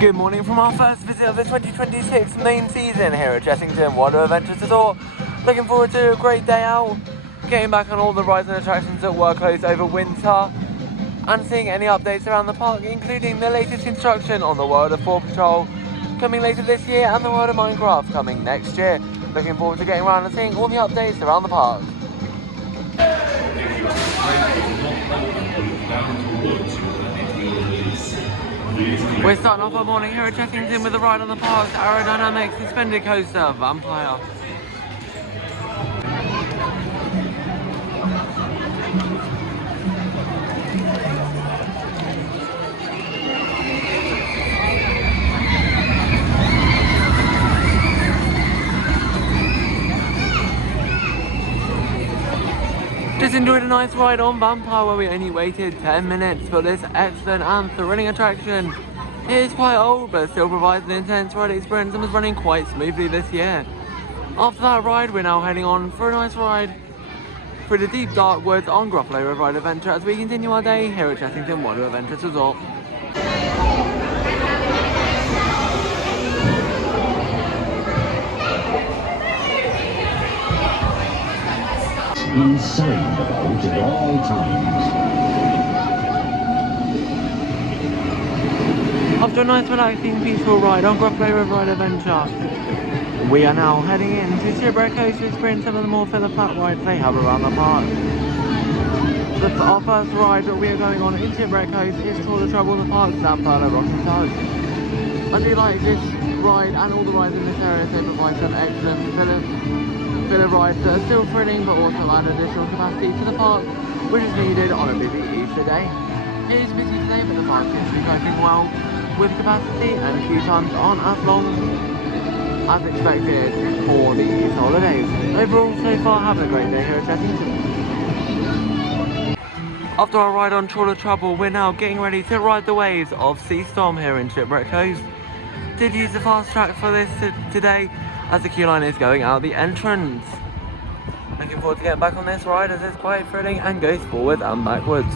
Good morning from our first visit of the 2026 main season here at Chessington World of Adventures Resort. Looking forward to a great day out, getting back on all the rides and attractions that were closed over winter, and seeing any updates around the park, including the latest construction on the world of Paw Patrol coming later this year and the world of Minecraft coming next year. Looking forward to getting around and seeing all the updates around the park. We're starting off our morning here at Chessington with a ride on the park's aerodynamic suspended coaster, Vampire. Just enjoyed a nice ride on Vampire where we only waited 10 minutes for this excellent and thrilling attraction. It is quite old but still provides an intense ride experience and was running quite smoothly this year. After that ride we're now heading on for a nice ride through the deep dark woods on Gruffalo River Ride Adventure as we continue our day here at Chessington World of Adventures Resort. Inside the boat at all times. After a nice relaxing peaceful ride on Gruffalo River Ride Adventure, we are now heading into Shipwreck Coast to experience some of the more filler flat rides they have around the park. Our first ride that we are going on in Shipwreck Coast is Tour de Trouble in the Park's Zufari Rocky Tug. I do like this ride and all the rides in this area, they provide some excellent filler rides that are still thrilling but also add additional capacity to the park, which is needed on a busy Easter day. It is busy today but the park seems to be coping well with capacity and a few times aren't as long as expected for the Easter holidays. Overall, so far, having a great day here at Chessington. After our ride on Tour de Trouble, we're now getting ready to ride the waves of Sea Storm here in Shipwreck Coast. Did use the fast track for this today as the queue line is going out the entrance. Looking forward to getting back on this ride as it's quite thrilling and goes forward and backwards.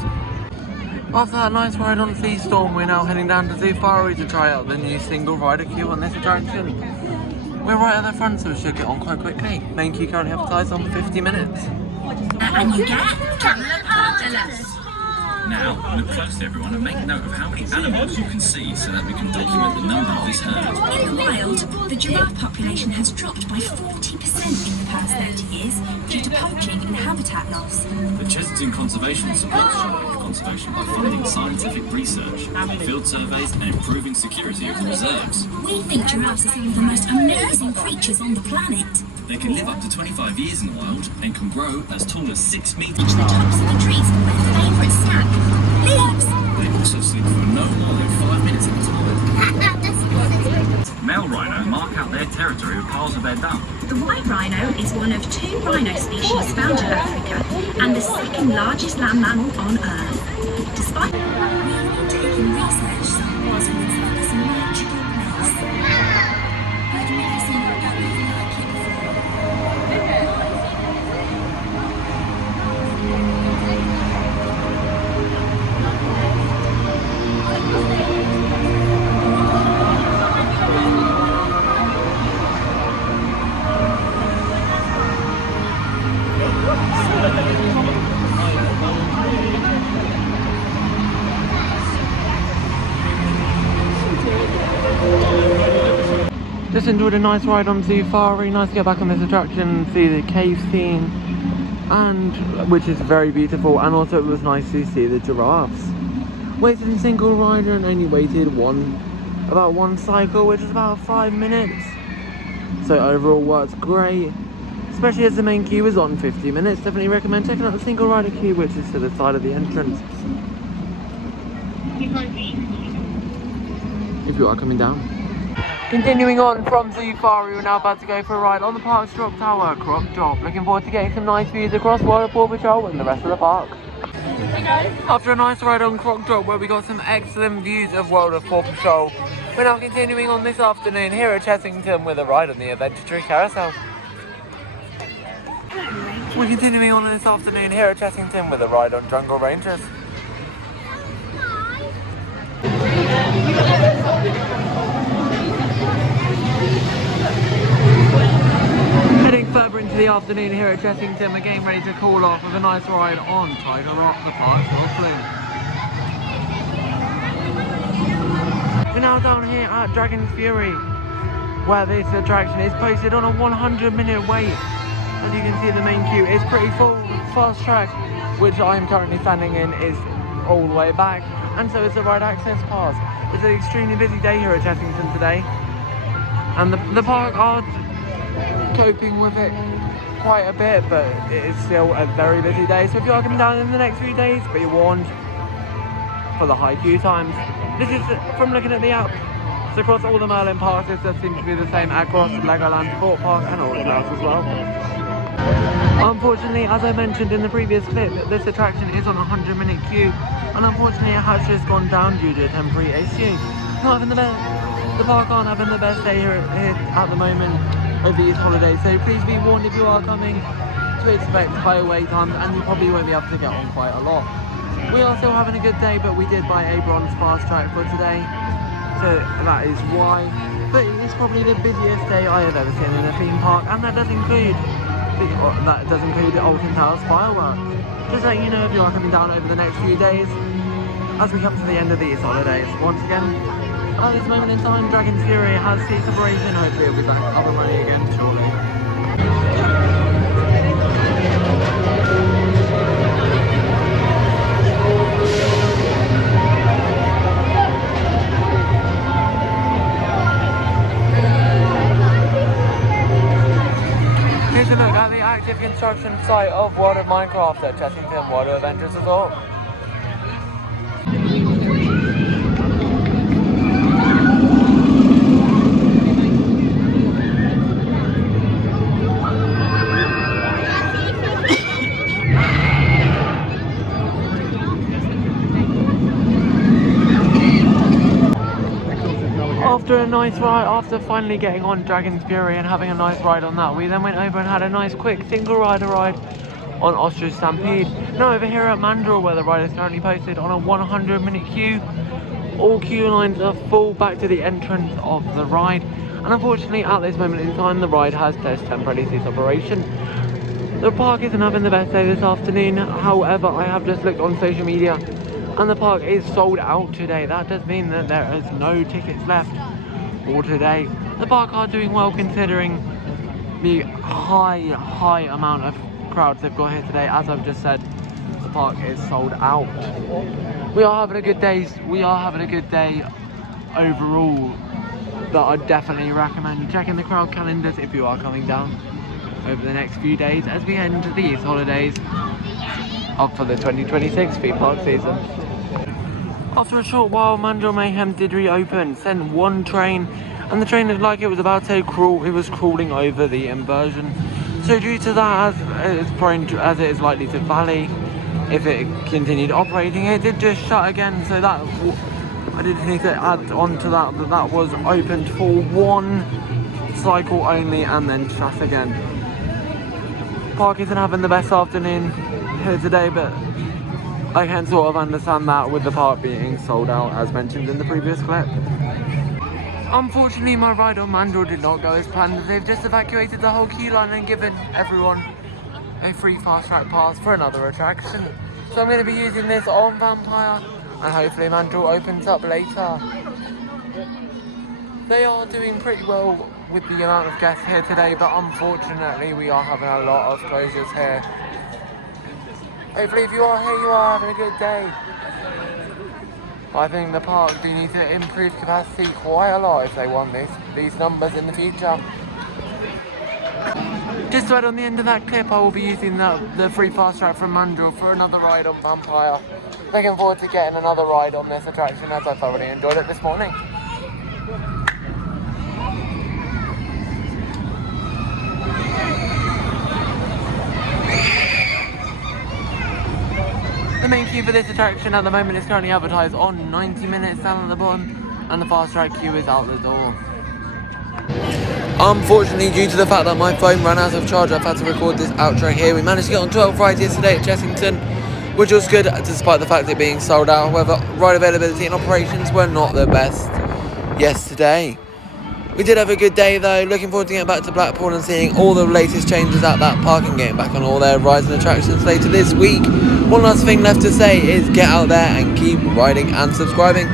After that nice ride on Sea Storm, we're now heading down to Zufari to try out the new single rider queue on this attraction. We're right at the front so we should get on quite quickly. Main queue currently advertised on 50 minutes. And you get Camelot Pardelas. Now, look closely everyone and make note of how many animals you can see so that we can document the number of this herd. In the wild, the giraffe population has dropped by 40% in the past 30 years due to poaching and habitat loss. The Chessington Conservation supports giraffe conservation by funding scientific research, field surveys and improving security of the reserves. We think giraffes are some of the most amazing creatures on the planet. They can live up to 25 years in the wild and can grow as tall as 6 meters. Reach the tops of the trees for their favourite snack, leaves. They also sleep for no more than 5 minutes at a time. Male rhino mark out their territory with piles of their dung. The white rhino is one of 2 rhino species found in Africa and the second largest land mammal on Earth. Despite we've been taking research samples from this magical place. I've never seen anything like it before. Just enjoyed a nice ride on Zufari. Nice to get back on this attraction and see the cave scene, and which is very beautiful, and also it was nice to see the giraffes. Waited in single rider and only waited about one cycle, which is about 5 minutes. So overall works great, especially as the main queue is on 50 minutes. Definitely recommend checking out the single rider queue, which is to the side of the entrance. If you are coming down. Continuing on from Zufari, we're now about to go for a ride on the park's drop tower, Croc Drop. Looking forward to getting some nice views across World of Paw Patrol and the rest of the park. After a nice ride on Croc Drop where we got some excellent views of World of Paw Patrol, we're now continuing on this afternoon here at Chessington with a ride on the Adventure Tree Carousel. We're continuing on this afternoon here at Chessington with a ride on Jungle Rangers. the afternoon here at Chessington. We're getting ready to call off with a nice ride on Tiger Rock, the park's flume. We're now down here at Dragon's Fury, where this attraction is posted on a 100-minute wait. As you can see, the main queue is pretty full. Fast track, which I'm currently standing in, is all the way back, and so is the ride access pass. It's an extremely busy day here at Chessington today, and the park are coping with it quite a bit, but it is still a very busy day. So if you are coming down in the next few days, be warned for the high queue times. This is from looking at the app. So across all the Merlin parks, this does seem to be the same across Legoland Sport Park and all the else as well. Unfortunately, as I mentioned in the previous clip, this attraction is on a 100-minute queue, and unfortunately it has just gone down due to a temporary issue. Not having the park aren't having the best day here at the moment over these holidays, so please be warned if you are coming to expect higher wait times, and you probably won't be able to get on quite a lot. We are still having a good day, but we did buy a bronze fast track for today, so that is why. But it is probably the busiest day I have ever seen in a theme park, and that does include the Alton Towers fireworks. Just letting you know if you are coming down over the next few days as we come to the end of these holidays. Once again, at this moment in time, Dragon's Fury has ceased operation. Hopefully it'll be back up and running again shortly. Here's a look at the active construction site of World of Minecraft at Chessington World of Adventures Resort. After finally getting on Dragon's Fury and having a nice ride on that, we then went over and had a nice quick single rider ride on Ostrich Stampede. Now over here at Mandrill, where the ride is currently posted on a 100-minute queue. All queue lines are full back to the entrance of the ride, and unfortunately at this moment in time the ride has temporarily ceased operation. The park isn't having the best day this afternoon. However, I have just looked on social media and the park is sold out today. That does mean that there is no tickets left for today. The park are doing well considering the high amount of crowds they've got here today. As I've just said, the park is sold out. We are having a good day. We are having a good day overall, but I definitely recommend checking the crowd calendars if you are coming down over the next few days as we head into these holidays up for the 2026 theme park season. After a short while, Mandrill Mayhem did reopen, sent one train, and the train looked like it was about to crawl. It was crawling over the inversion. So due to that, as it is likely to valley if it continued operating, it did just shut again. So that I did need to add on to that was opened for one cycle only and then shut again. Park isn't having the best afternoon here today, but I can sort of understand that with the park being sold out as mentioned in the previous clip. Unfortunately, my ride on Mandrill did not go as planned. They've just evacuated the whole queue line and given everyone a free fast track pass for another attraction. So I'm going to be using this on Vampire, and hopefully Mandrill opens up later. They are doing pretty well with the amount of guests here today, but unfortunately we are having a lot of closures here. Hopefully if you are here, you are having a good day. I think the park do need to improve capacity quite a lot if they want these numbers in the future. Just to add on the end of that clip, I will be using the free fast track from Mandrill for another ride on Vampire. Looking forward to getting another ride on this attraction as I thoroughly enjoyed it this morning. The main queue for this attraction at the moment is currently advertised on 90 minutes down at the bottom, and the fast track queue is out the door. Unfortunately, due to the fact that my phone ran out of charge, I've had to record this outro here. We managed to get on 12 rides yesterday at Chessington, which was good despite the fact it being sold out. However, ride availability and operations were not the best yesterday. We did have a good day though, looking forward to getting back to Blackpool and seeing all the latest changes at that park and getting back on all their rides and attractions later this week. One last thing left to say is get out there and keep riding and subscribing.